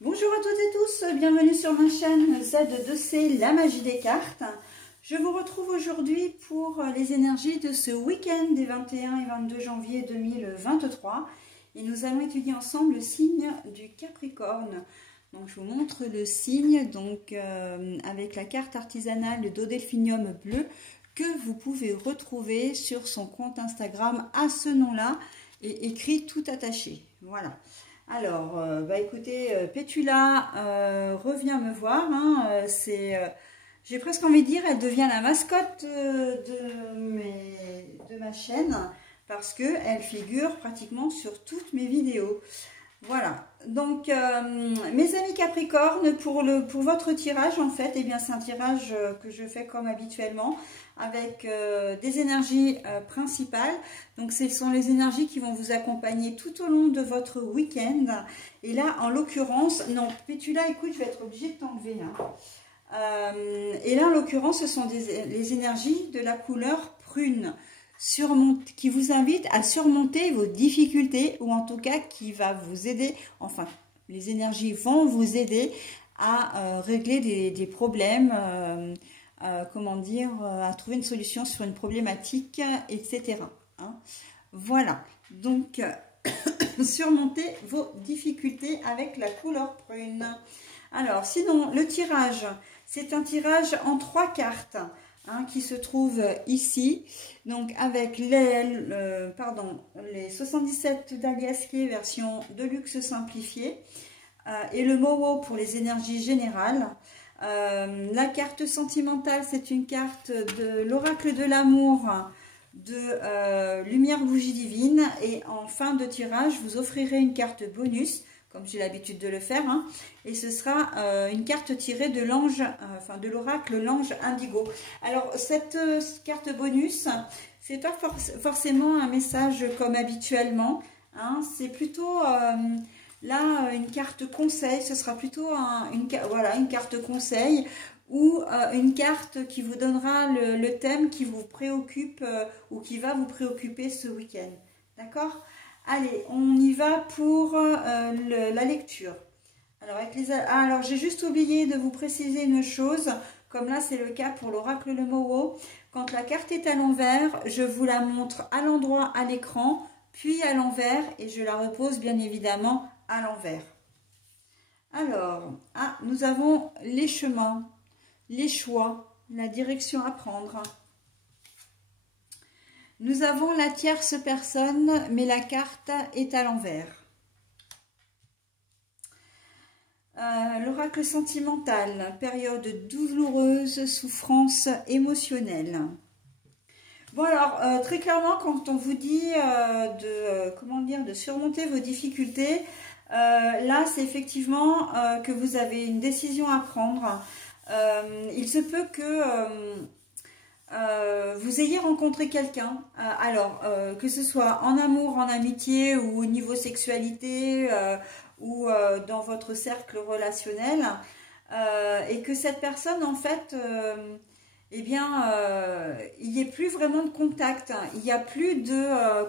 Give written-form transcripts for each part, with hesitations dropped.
Bonjour à toutes et tous, bienvenue sur ma chaîne Z2C, la magie des cartes. Je vous retrouve aujourd'hui pour les énergies de ce week-end des 21 et 22 janvier 2023. Et nous allons étudier ensemble le signe du Capricorne. Donc je vous montre le signe avec la carte artisanale de Dodelphinium bleu que vous pouvez retrouver sur son compte Instagram à ce nom-là et écrit tout attaché. Voilà. Alors, écoutez, Pétula revient me voir. J'ai presque envie de dire, elle devient la mascotte de ma chaîne parce qu'elle figure pratiquement sur toutes mes vidéos. Voilà. Donc, mes amis Capricorne, pour votre tirage, en fait, eh bien, c'est un tirage que je fais comme habituellement avec des énergies principales. Donc, ce sont les énergies qui vont vous accompagner tout au long de votre week-end. Et là, en l'occurrence, non, Pétula, écoute, je vais être obligée de t'enlever. Et là, en l'occurrence, ce sont les énergies de la couleur prune. Qui vous invite à surmonter vos difficultés ou en tout cas qui va vous aider, enfin les énergies vont vous aider à régler des problèmes, comment dire, à trouver une solution sur une problématique, etc. Voilà, donc surmonter vos difficultés avec la couleur prune. Alors sinon, le tirage, c'est un tirage en 3 cartes. Qui se trouve ici, donc avec les 77 d'Aliasqué version Deluxe simplifiée et le Mowo pour les énergies générales. La carte sentimentale, c'est une carte de l'oracle de l'amour de Lumière Bougie Divine, et en fin de tirage, vous offrirez une carte bonus comme j'ai l'habitude de le faire, et ce sera une carte tirée de l'ange, de l'oracle l'ange indigo. Alors cette carte bonus, c'est pas forcément un message comme habituellement, c'est plutôt là une carte conseil. Ce sera plutôt une carte conseil ou une carte qui vous donnera le thème qui vous préoccupe ou qui va vous préoccuper ce week-end. D'accord ? Allez, on y va pour la lecture. Alors, j'ai juste oublié de vous préciser une chose, comme là c'est le cas pour l'oracle le Mowo. Quand la carte est à l'envers, je vous la montre à l'endroit à l'écran, puis à l'envers, et je la repose bien évidemment à l'envers. Alors, nous avons les chemins, les choix, la direction à prendre. Nous avons la tierce personne, mais la carte est à l'envers. L'oracle sentimental, période douloureuse, souffrance émotionnelle. Bon alors, très clairement, quand on vous dit de surmonter vos difficultés, là c'est effectivement que vous avez une décision à prendre. Il se peut que vous ayez rencontré quelqu'un, que ce soit en amour, en amitié ou au niveau sexualité ou dans votre cercle relationnel, et que cette personne en fait, il n'y ait plus vraiment de contact, il n'y a plus de,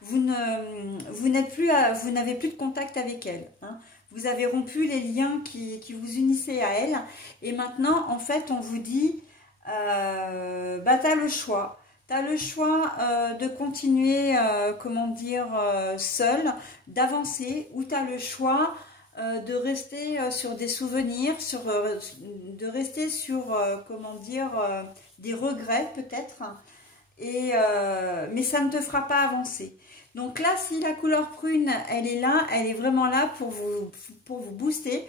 vous n'avez plus de contact avec elle, vous avez rompu les liens qui vous unissaient à elle, et maintenant en fait on vous dit tu as le choix. Tu as le choix de continuer, seul, d'avancer, ou tu as le choix de rester sur des souvenirs, de rester sur, des regrets peut-être, mais ça ne te fera pas avancer. Donc là, si la couleur prune, elle est là, elle est vraiment là pour vous booster,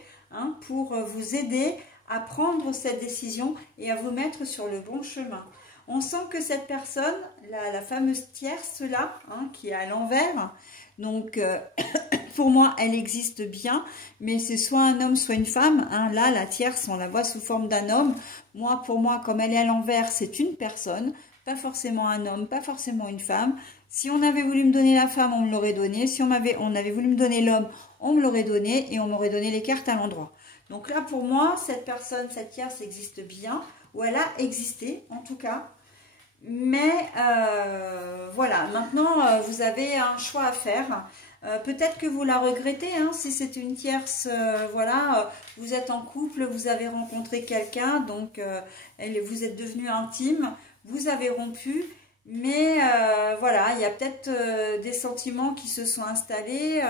pour vous aider à prendre cette décision et à vous mettre sur le bon chemin. On sent que cette personne, la fameuse tierce là, qui est à l'envers, donc pour moi elle existe bien, mais c'est soit un homme soit une femme. Là la tierce on la voit sous forme d'un homme. Pour moi comme elle est à l'envers, c'est une personne, pas forcément un homme, pas forcément une femme. Si on avait voulu me donner la femme, on me l'aurait donné. Si on avait voulu me donner l'homme, on me l'aurait donné, et on m'aurait donné les cartes à l'endroit. Donc là, pour moi, cette personne, cette tierce existe bien, ou elle a existé, en tout cas. Mais voilà, maintenant, vous avez un choix à faire. Peut-être que vous la regrettez, hein, si c'est une tierce, voilà, vous êtes en couple, vous avez rencontré quelqu'un, donc vous êtes devenu intime, vous avez rompu, mais voilà, il y a peut-être des sentiments qui se sont installés,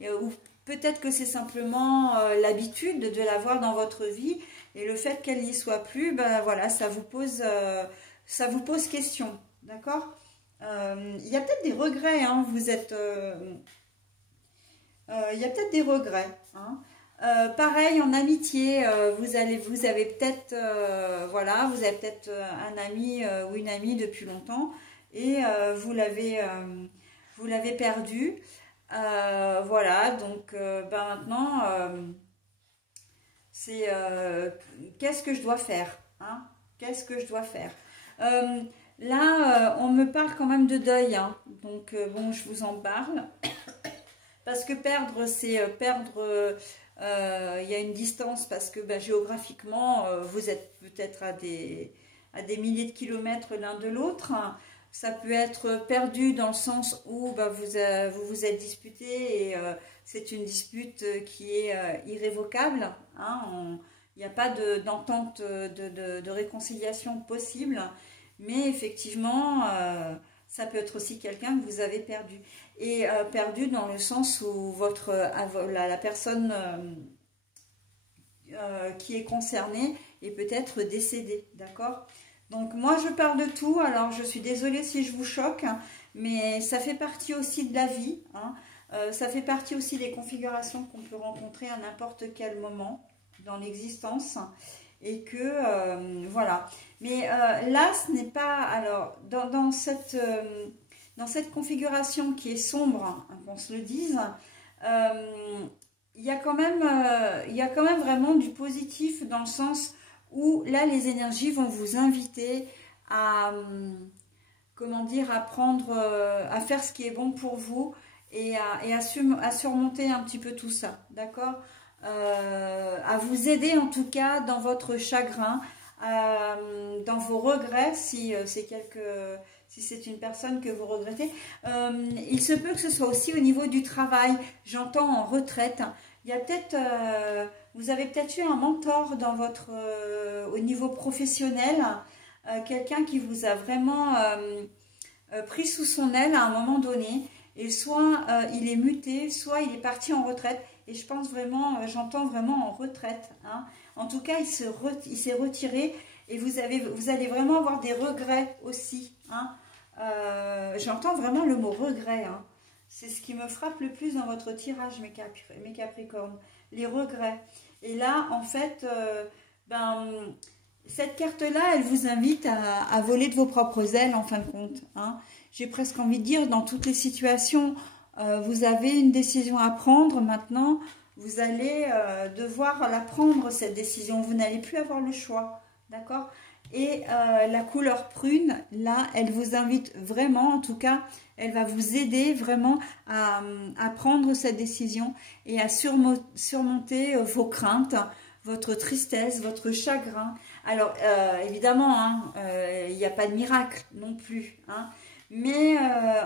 ou peut-être que c'est simplement l'habitude de l'avoir dans votre vie, et le fait qu'elle n'y soit plus, ben voilà, ça vous pose question, d'accord? Il y a peut-être des regrets, hein, vous êtes... il y a peut-être des regrets, hein. Pareil en amitié, vous avez peut-être voilà, vous avez peut-être un ami ou une amie depuis longtemps et vous l'avez perdu. Voilà, donc ben maintenant c'est qu'est-ce que je dois faire, hein? Qu'est-ce que je dois faire? Là, on me parle quand même de deuil, hein, donc bon, je vous en parle. Parce que perdre, c'est perdre, il y a une distance, parce que ben, géographiquement, vous êtes peut-être à des milliers de kilomètres l'un de l'autre. Ça peut être perdu dans le sens où ben, vous vous êtes disputé et c'est une dispute qui est irrévocable, hein. Il n'y a pas d'entente, de réconciliation possible, mais effectivement, ça peut être aussi quelqu'un que vous avez perdu. Et perdu dans le sens où la personne qui est concernée est peut-être décédée, d'accord? Donc moi je parle de tout, alors je suis désolée si je vous choque, mais ça fait partie aussi de la vie, hein. Ça fait partie aussi des configurations qu'on peut rencontrer à n'importe quel moment dans l'existence. Et que voilà, mais là ce n'est pas, alors dans cette configuration qui est sombre, hein, qu'on se le dise, il y a quand même vraiment du positif, dans le sens où là les énergies vont vous inviter à comment dire, à prendre, à faire ce qui est bon pour vous et à surmonter un petit peu tout ça, d'accord? À vous aider en tout cas dans votre chagrin, dans vos regrets, si c'est une personne que vous regrettez. Il se peut que ce soit aussi au niveau du travail, j'entends en retraite. Il y a peut-être, vous avez peut-être eu un mentor dans au niveau professionnel, quelqu'un qui vous a vraiment pris sous son aile à un moment donné, et soit il est muté, soit il est parti en retraite. Et je pense vraiment, j'entends vraiment en retraite, hein. En tout cas, il s'est retiré et vous allez vraiment avoir des regrets aussi, hein. J'entends vraiment le mot regret, hein. C'est ce qui me frappe le plus dans votre tirage, mes Capricornes, les regrets. Et là, en fait, cette carte-là, elle vous invite à voler de vos propres ailes, en fin de compte, hein. J'ai presque envie de dire, dans toutes les situations, vous avez une décision à prendre maintenant, vous allez devoir la prendre, cette décision, vous n'allez plus avoir le choix, d'accord? Et la couleur prune, là, elle vous invite vraiment, en tout cas, elle va vous aider vraiment à prendre cette décision et à surmonter vos craintes, votre tristesse, votre chagrin. Alors, évidemment, hein, il n'y a pas de miracle non plus, hein, mais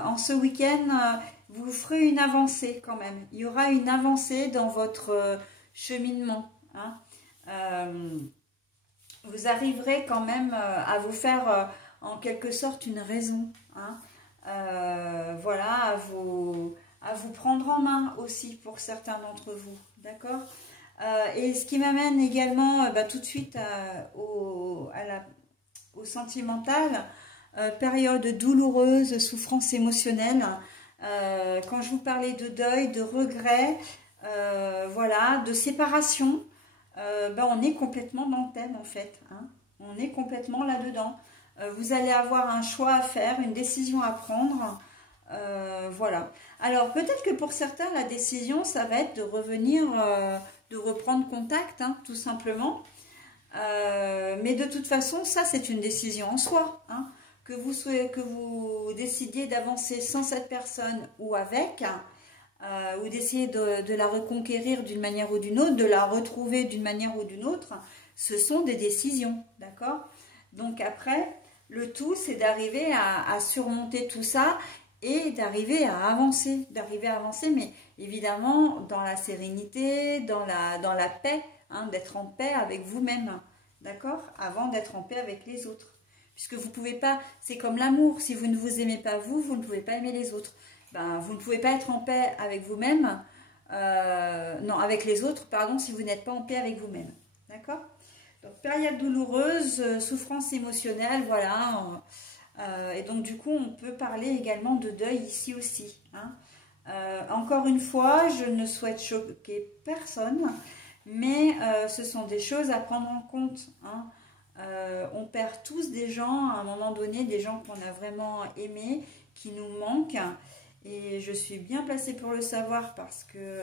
en ce week-end, vous ferez une avancée quand même. Il y aura une avancée dans votre cheminement, hein. Vous arriverez quand même à vous faire en quelque sorte une raison, hein. Voilà, à vous prendre en main aussi pour certains d'entre vous, d'accord? Et ce qui m'amène également tout de suite au sentimental, période douloureuse, souffrance émotionnelle. Quand je vous parlais de deuil, de regret, voilà, de séparation, on est complètement dans le thème en fait, hein. On est complètement là-dedans. Vous allez avoir un choix à faire, une décision à prendre, voilà. Alors peut-être que pour certains, la décision, ça va être de revenir, de reprendre contact, hein, tout simplement. Mais de toute façon, ça c'est une décision en soi, hein. Que vous décidiez d'avancer sans cette personne ou avec, ou d'essayer de la reconquérir d'une manière ou d'une autre, de la retrouver d'une manière ou d'une autre, ce sont des décisions, d'accord? Donc après, le tout, c'est d'arriver à surmonter tout ça et d'arriver à avancer, mais évidemment dans la sérénité, dans la paix, hein, d'être en paix avec vous-même, d'accord, avant d'être en paix avec les autres. Puisque vous ne pouvez pas, c'est comme l'amour, si vous ne vous aimez pas vous, vous ne pouvez pas aimer les autres. Ben, vous ne pouvez pas être en paix avec vous-même, non, avec les autres, pardon, si vous n'êtes pas en paix avec vous-même, d'accord. Donc, période douloureuse, souffrance émotionnelle, voilà. Et donc, du coup, on peut parler également de deuil ici aussi. Hein. Encore une fois, je ne souhaite choquer personne, mais ce sont des choses à prendre en compte. Hein. On perd tous des gens, à un moment donné, des gens qu'on a vraiment aimés, qui nous manquent. Et je suis bien placée pour le savoir parce que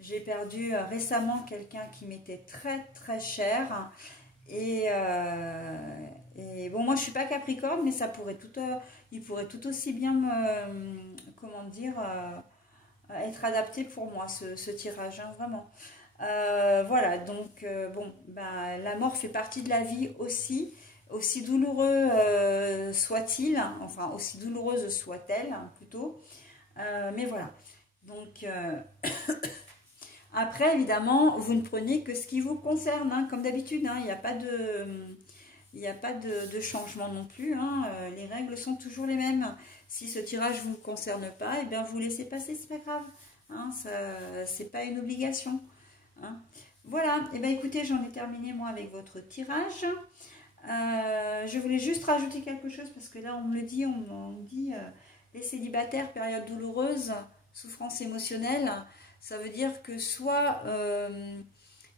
j'ai perdu récemment quelqu'un qui m'était très très cher. Et bon, moi je suis pas Capricorne, mais ça pourrait il pourrait tout aussi bien comment dire, être adapté pour moi ce tirage, hein, vraiment. Voilà, donc bon, ben, la mort fait partie de la vie aussi douloureux soit-il, enfin aussi douloureuse soit-elle plutôt, mais voilà. Donc après, évidemment, vous ne prenez que ce qui vous concerne, hein, comme d'habitude, hein, il n'y a pas de changement non plus, hein, les règles sont toujours les mêmes. Si ce tirage ne vous concerne pas, eh bien vous laissez passer, c'est pas grave, hein, c'est pas une obligation. Hein. Voilà, et bien écoutez, j'en ai terminé moi avec votre tirage. Je voulais juste rajouter quelque chose parce que là on me le dit, on me dit les célibataires, période douloureuse, souffrance émotionnelle. Ça veut dire que soit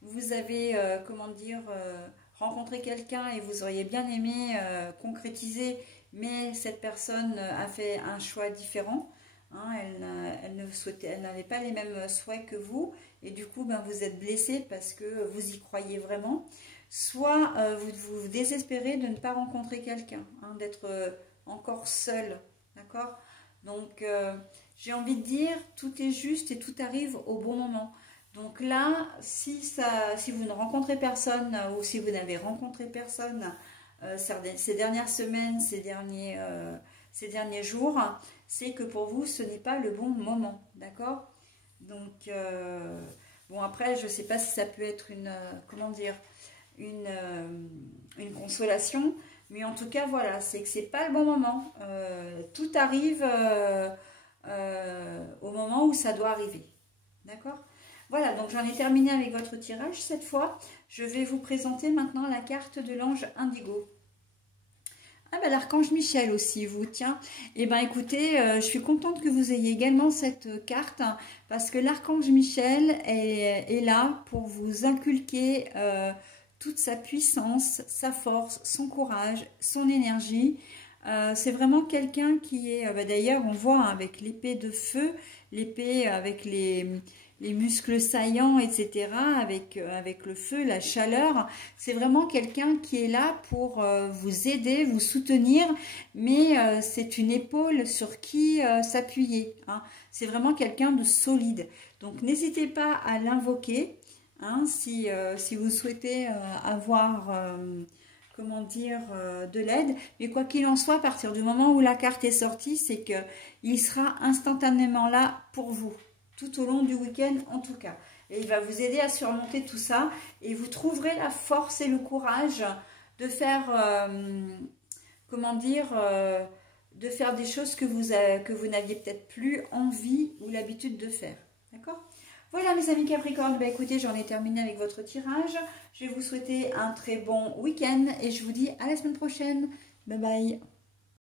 vous avez, comment dire, rencontré quelqu'un et vous auriez bien aimé concrétiser, mais cette personne a fait un choix différent. Hein, elle n'avait pas les mêmes souhaits que vous, et du coup, ben, vous êtes blessé parce que vous y croyez vraiment. Soit vous vous désespérez de ne pas rencontrer quelqu'un, hein, d'être encore seul, d'accord. Donc, j'ai envie de dire, tout est juste et tout arrive au bon moment. Donc là, si vous ne rencontrez personne ou si vous n'avez rencontré personne ces dernières semaines, ces derniers jours, c'est que pour vous, ce n'est pas le bon moment, d'accord. Donc, bon après, je ne sais pas si ça peut être comment dire, une consolation, mais en tout cas, voilà, c'est que c'est pas le bon moment. Tout arrive au moment où ça doit arriver. D'accord? Voilà, donc j'en ai terminé avec votre tirage cette fois. Je vais vous présenter maintenant la carte de l'ange indigo. Ah ben l'archange Michel aussi, vous, tiens. Eh ben écoutez, je suis contente que vous ayez également cette carte, hein, parce que l'archange Michel est là pour vous inculquer toute sa puissance, sa force, son courage, son énergie. C'est vraiment quelqu'un qui est, d'ailleurs on voit, hein, avec l'épée de feu, l'épée avec les muscles saillants, etc., avec le feu, la chaleur. C'est vraiment quelqu'un qui est là pour vous aider, vous soutenir, mais c'est une épaule sur qui s'appuyer. Hein. C'est vraiment quelqu'un de solide. Donc n'hésitez pas à l'invoquer, hein, si vous souhaitez avoir... comment dire, de l'aide. Mais quoi qu'il en soit, à partir du moment où la carte est sortie, c'est qu'il sera instantanément là pour vous, tout au long du week-end en tout cas. Et il va vous aider à surmonter tout ça, et vous trouverez la force et le courage de faire, comment dire, de faire des choses que vous n'aviez peut-être plus envie ou l'habitude de faire. D'accord ? Voilà mes amis Capricorne, bah écoutez, j'en ai terminé avec votre tirage. Je vais vous souhaiter un très bon week-end et je vous dis à la semaine prochaine. Bye bye.